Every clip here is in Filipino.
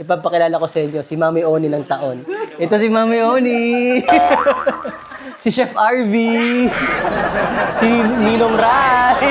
Ipapakilala ko sa inyo, si Mami Oni ng taon. Ito si Mami Oni! Si Chef RV! Si Ninong Rai!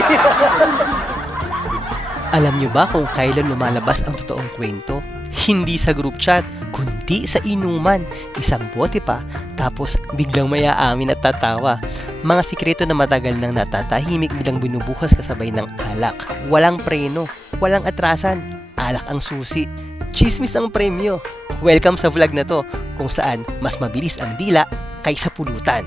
Alam niyo ba kung kailan lumalabas ang totoong kwento? Hindi sa group chat, kundi sa inuman. Isang bote pa, tapos biglang may aamin at tatawa. Mga sikreto na matagal nang natatahimik bilang binubuhos kasabay ng alak. Walang preno, walang atrasan, alak ang susi. Chismis ang premyo. Welcome sa vlog na to, kung saan mas mabilis ang dila kaysa pulutan.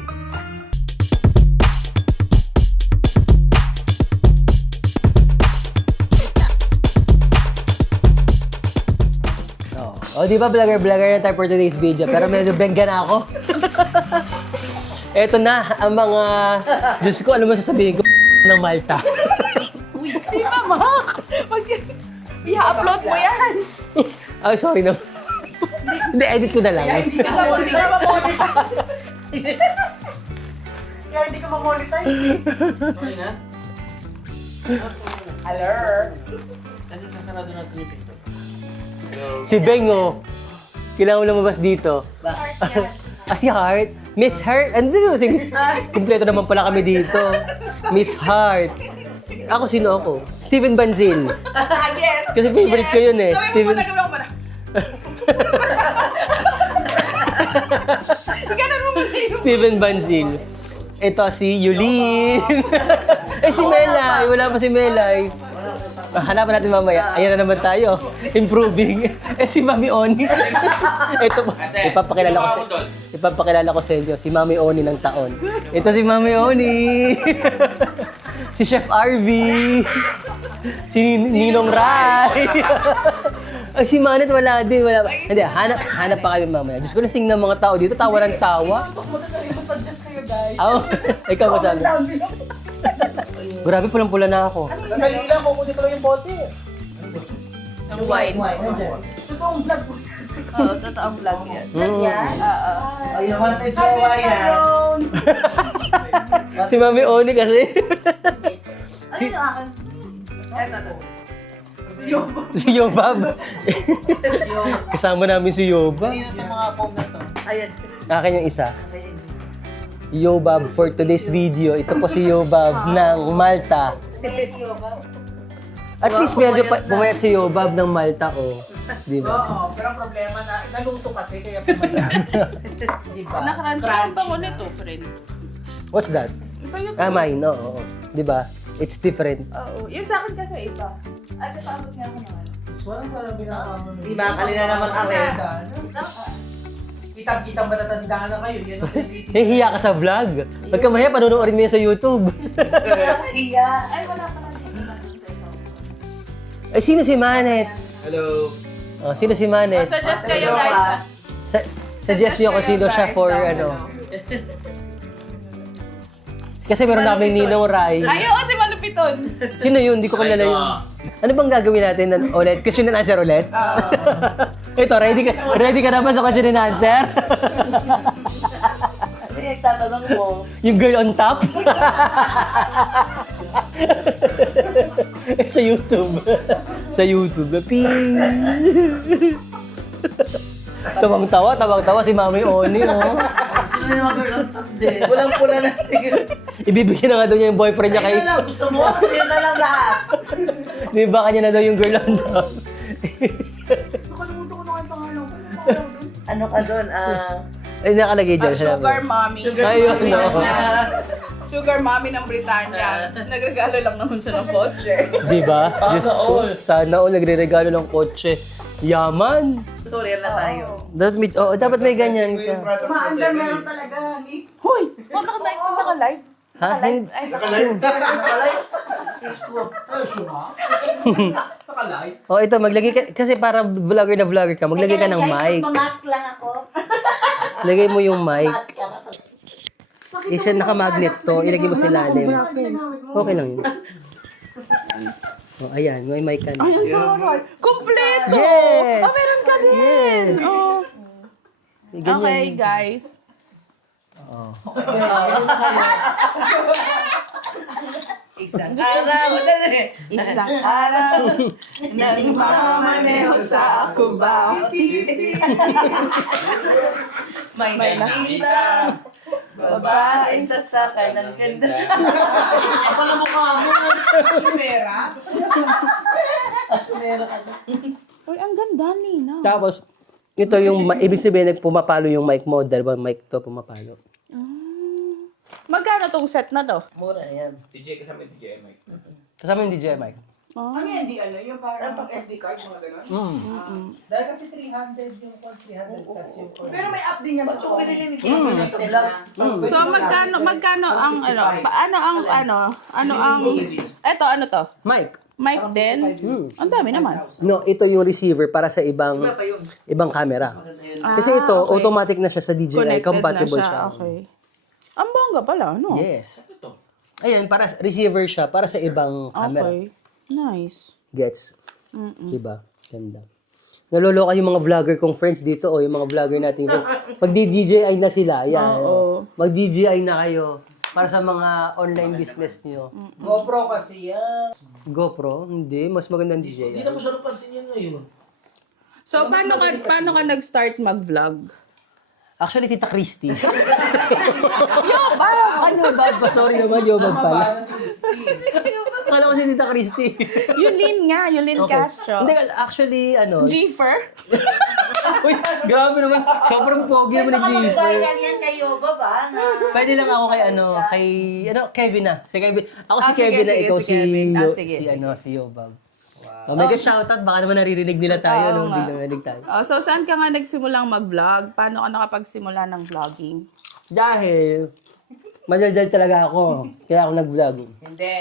O, di ba vlogger na tayo for today's video, pero medyo bengga na ako. Eto na, ang mga... Diyos ko, ano mo sasabihin ko? Ng Malta. Uy, di ba, Max? I-upload mo yan. Ay, sorry na. Hindi, edit ko na lang. Hindi ka ma-monetize. Kaya hindi ka ma-monetize. Okay na? Hello? Kasi sasarado natin yung pinto. Si Bengo, kailangan mo lumabas dito. Si Heart? Miss Heart? Ano dito si Miss Heart? Kumpleto naman pala kami dito. Miss Heart. Ako, sino ako? Steven Banzil. Yes! Kasi favorite ko yun eh. Sabi mo, matagal ako ba na? Ganun mo ba yun? Steven Banzil. Ito si Yulin. Si Melay. Wala pa si Melay. Hanapan natin mamaya. Ayan na naman tayo. Improving. Si Mami Oni. Ito po. Ipapakilala ko sa inyo, si Mami Oni ng taon. Ito si Mami Oni. Si Chef RV. Si Ninong Rai. Ay, si Manet wala din. Wala pa. Hindi, hanap pa kami mamaya. Diyos ko, lasing ng mga tao dito. Tawa ng tawa. Suggest kayo, guys. Ikaw masabi. Grabe, pulang-pula na ako. Sandali lang, kukunin ko lang yung bote. Ang wine. Nandiyan. Totoong vlog po. Oo, totoong vlog yan. Ay, naman tayo jowa yan. Si Mami Oni kasi. Eto. Si Yobo. Si Yobab. Kasama namin si Yobab. Kanina itong mga foam na to. Ayan. Akin yung isa. Yobab for today's video. Ito po si Yobab ng Malta. At least medyo pumayat si Yobab ng Malta, oh. Di ba? Oo, pero ang problema na, naluto kasi kaya pumayat. Diba? Nakaraan ba mo nito, friend? What's that? Sa'yo to. Mine, oo. Di ba? It's different. Oo. Yung sa akin kasi iba. Ay, tapos nga ako naman. Mas walang parang binakama. Di ba, kalina naman are. Kitang-kitang matatanda na kayo. Yan ang tinitin. Hiya ka sa vlog. Pagka maya, panonoodin mo yan sa YouTube. Iya. Ay, wala pa lang dito. Ay, sino si Manet? Hello. Oh, sino si Manet? Suggest kayo, guys. Suggest nyo kung sino siya for ano. Kasi meron na kami Ninong Rai. Ayaw kasi malupiton. Sino yun? Hindi ko kilala yun. Ano bang gagawin natin ulit? Question and answer ulit? Ito, ready ka na ba sa question and answer? Hindi, nagtatanong mo. Yung girl on top? Sa YouTube. Sa YouTube. Peace! Tawang-tawa si Mami Oni, oh. Sino yung mga girl on top din? Pulang-pula na siguro. Ibibigyan na nga daw niya yung boyfriend niya kay... Sino lang, gusto mo? Sino na lang lahat? Di ba kanya na daw yung girl on top? Nakalimutan ko na kayo pangalan ko. Ano ka doon? Ay, nakalagay dyan. Sugar mommy. Ayun, no. Sugar mommy ng Britanya. Nagregalo lang naman siya ng kotse. Di ba? Diyos ko, sana all nagre-regalo ng kotse. Yaman! Tutorial na tayo. Dapat may ganyan ka. Maanda meron talaga, Nix. Hoy! Oh, naka-live? Ha? Ay, Nakalive? Nakalive? Oh, ito, maglagay ka, kasi para vlogger na vlogger ka, maglagay ka ng mic. Mask lang ako. Lagay mo yung mic. Mask ka na. Isa naka-magnet to, ilagay mo sa ilalim. Okay lang yun. Oh, ayan, may mic ka na. Ay, ang taray. Kompleto! Yes! Oh, meron ka din! Yes! Oh. Ganyan. Okay, guys. Isang araw, dali. Isang araw, nagmamaneho sa ako ba? May nakita. Babae sasakay ng ganda. Apa na mukha mo? Asumera? Asumera ka na. Uy, ang ganda, Lina. Tapos, ito yung, ibig sabihin, pumapalo yung mic mo, dalawang mic to pumapalo. Magkano tong set na to? Mura yan. Kasama yung DJI mic. Ah. Ano yan, di ano? Yung parang pang SD card, mga gano'n? Dahil kasi 300 yung call, 300 plus yung call. Pero may app din yan Ba't sa yung phone. pinili ni Kevin sa vlog? So, magkano ang ano ang, eto, ano to? Mic. Mic din? Ang dami naman. No, ito yung receiver para sa ibang camera. Kasi ito, okay. automatic na siya sa DJI, Connected compatible na siya. Okay. Ang bongga pala, no? Yes. Ayan, para receiver siya para sa ibang camera. Okay. Nice. Gets? Diba? Ganda. Naloloka yung mga vlogger kong friends dito o yung mga vlogger natin. Mag-DJI na sila. Ayan. Oo. Mag-DJI na kayo para sa mga online business niyo. GoPro kasi yan. GoPro? Hindi. Mas magandang DJI. Hindi na masyadong pansin yun ngayon. So, paano ka nag-start mag-vlog? Actually, Tita Christy. Yobag! Ano ba? Sorry naman, Yobag pala. Mababa na si Christy. Akala ko si Tita Christy. Yulin nga, Yulin Castro. Hindi, actually, ano. Gfer? Uy, grabe naman. Sobrang pogi naman ni G. Viral yan kayo, baba na. Pwede lang ako kay Kevin na. Si Kevin. Ako si Ah, sige, Kevin na, sige, ikaw si Kevin. Sige. si Yobag. Oh, mega shoutout. Baka naman naririnig nila tayo. Oo Nung nga. bilang narinig tayo. So, saan ka nga nagsimulang mag-vlog? Paano ka nakapagsimula ng vlogging? Dahil, madaldal talaga ako. Kaya ako nag-vlog. Hindi.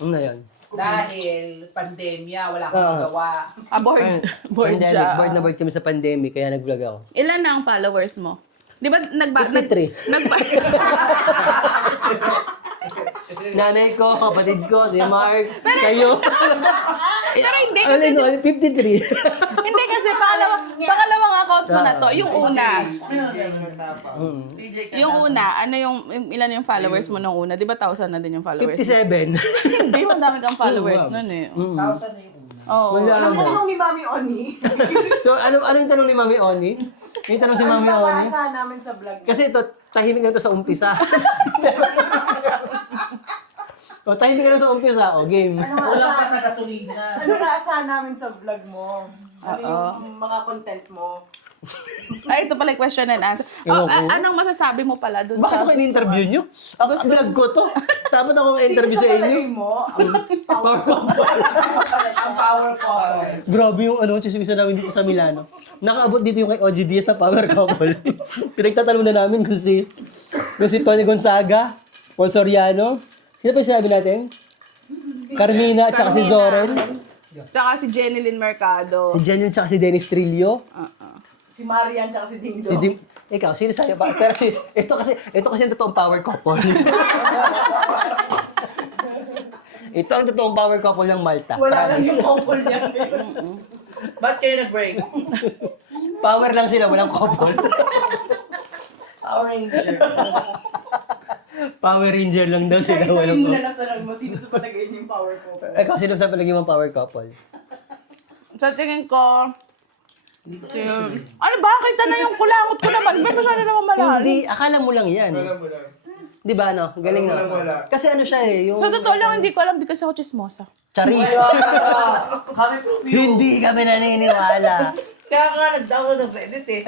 Ano na yun? Dahil pandemya, wala kang magawa. Bored Pandemic. siya. Bored na bored kami sa pandemic, kaya nag-vlog ako. Ilan na ang followers mo? Di ba 53. Nanay ko, kapatid ko, si Mark, kayo. Pero hindi Ano kasi, yun? 53. hindi kasi pangalawang account mo na to. Yung una. Yung una, ano ilan yung followers mo nung una? Di ba 1,000 na din yung followers? 57. Hindi, madami kang followers nun eh. 1,000 na yung una. Oo. Wala Alam mo mo. tanong ni Mami Oni? So, ano yung tanong ni Mami Oni? Yung tanong si Mami Oni? Nabasa namin sa vlog. Kasi ito, tahimik na ito sa umpisa. O, tahimik ka na sa umpisa. O, game. Kulang pa sa gasolina. Ano naasahan namin sa vlog mo? Ano yung mga content mo? Ay, ito pala yung question and answer. Anong masasabi mo pala dun Bakit sa... ako in-interview nyo? Ang vlog ko to. Dapat ako interview sa inyo. palagay mo? Power couple. Ang power couple. Grabe yung chismisa namin dito sa Milano. Nakaabot dito yung kay OGDS na power couple. Pinagtatanong na namin kung si Tony Gonzaga, Paul Soriano. Sino pa yung sinabi natin? Carmina at saka si Zoren. Tsaka si Jenny Lynn Mercado. Si Jenny at saka si Dennis Trillo. Si Marian tsaka si Dingdo. Si Dim... Ikaw, sino sa'yo pa? Pero ito kasi ang totoong power couple. Ito ang totoong power couple ng Malta. Wala lang yung couple niya ngayon. Ba't kayo nag-break? Power lang sila, walang couple. Power Ranger. Power Ranger lang daw sila, Kaya walang isayin mo na couple. lang tanong mo, sino sa palagay niyo yung power couple? Ikaw, sino sa palagi mong power couple? Sa tingin ko... Ano ba? Kita na yung kulangot ko naman. Ba't masyado naman malalim? Hindi, akala mo lang yan. Di ba, no? Galing na. Kasi ano siya eh, yung... Sa totoo lang, hindi ko alam. Di kasi ako chismosa. Charis. Hindi kami naniniwala. Kaya nga nag-download ng Reddit eh.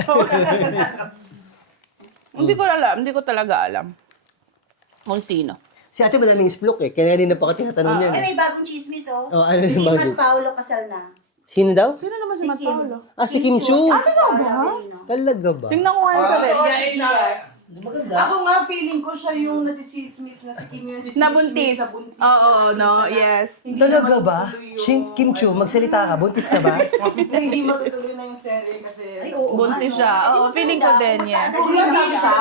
Hindi ko alam. Hindi ko talaga alam. Kung sino. Si ate madaming isplok eh. Kaya kanina pa ako tinatanong yan. Ay, may bagong chismis, oh. Oh, ano Si yung Iman bago? Paolo kasal na. Sino daw? Sino naman si Si Matt Kim. Paolo? Ah, si Kim Chu. Sino ba? Talaga ba? Tingnan ko nga yun sa red. Maganda. Ako nga, feeling ko siya yung nachichismis na si Kim yung nachichismis Nabuntis. sa buntis. Oo, no, yes. Hindi Talaga na ba? matutuloy yung- Kim Chu, magsalita ka. Buntis ka ba? na hindi matutuloy na yung serie kasi... Ay, oo. Buntis siya. Oo, feeling ko din, yeah. Kung hindi siya,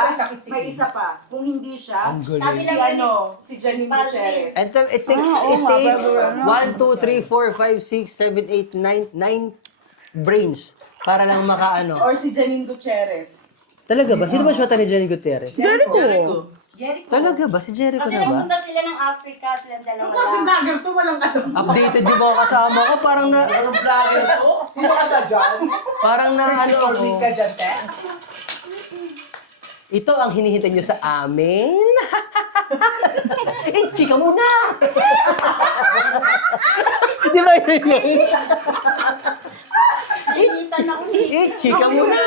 may isa pa. Kung hindi siya, Sabi si lang yan ano, si Janine Gutierrez. And it takes, oo nga, pero 1, 2, 3, 4, 5, 6, 7, 8, 9 brains para lang makaano. Or si Janine Gutierrez. Talaga ba? Sino ba shota ni Jenny Gutierrez? Jericho. Jericho. Talaga ba? Si Jericho Kasi na ba? nagpunta sila ng Africa, silang dalawa Kasi lang. nagger to, walang alam. Updated yung mga kasama ko. Parang na... Anong vlogger to? Sino ka na dyan? Parang na ano ako. Ormin ka dyan, te? Ito ang hinihintay nyo sa amin. Eh, chika muna! Di ba yun? Eh, chika muna!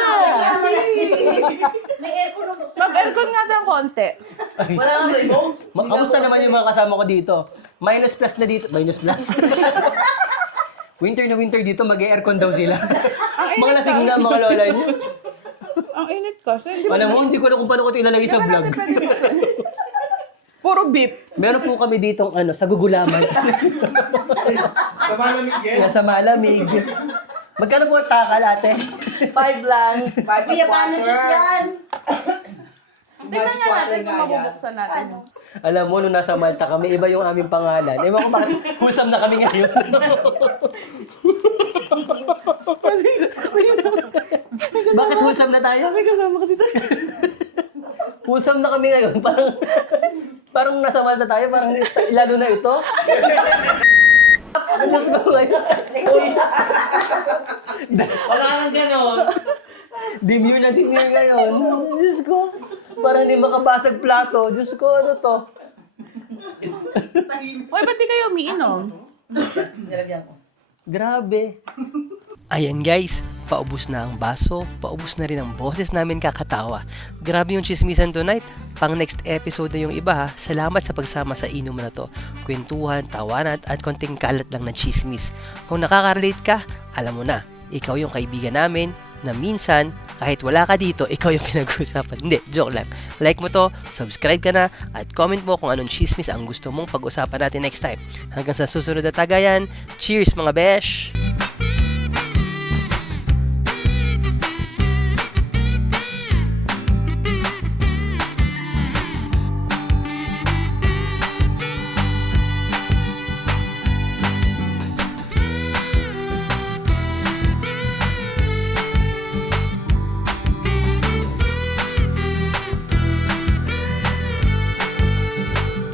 May aircon na buksan. Mag-aircon nga ng konti. Wala kang remote? Kamusta naman yung mga kasama ko dito? Minus plus na dito. Minus plus. Winter na winter dito, mag-aircon daw sila. Mga lasing na, mga lola niyo. Ang init kasi. Di ba? Alam mo, hindi ko na kung paano ko ito ilalagay sa vlog. Puro beef. Meron po kami ditong sa gugulaman. Sa malamig yan. Nasa malamig. Magkano po ang takal, ate? 5 lang. Magic Kuya, paano water. Diyos yan? Tingnan nga natin kung mabubuksan natin. Alam mo, nung nasa Malta kami, iba yung aming pangalan. Ewan ko bakit wholesome na kami ngayon. Bakit wholesome na tayo? May kasama kasi tayo. Wholesome na kami ngayon. Parang nasa Malta tayo, parang lalo na ito. Diyos ko ngayon. Wala nang gano'n. Demure na demure ngayon. Diyos ko. Parang hindi makabasag plato. Diyos ko, ano to? Uy, ba't di kayo umiinom? Nilagyan ko. Grabe. Ayan guys, paubos na ang baso, paubos na rin ang boses namin kakatawa. Grabe yung chismisan tonight. Pang next episode na yung iba ha. Salamat sa pagsama sa inom na to. Kwentuhan, tawanan at konting kalat lang na chismis. Kung nakaka-relate ka, alam mo na, ikaw yung kaibigan namin na minsan, kahit wala ka dito, ikaw yung pinag-uusapan. Hindi, joke lang. Like mo to, subscribe ka na, at comment mo kung anong chismis ang gusto mong pag-usapan natin next time. Hanggang sa susunod na tagayan, cheers mga besh!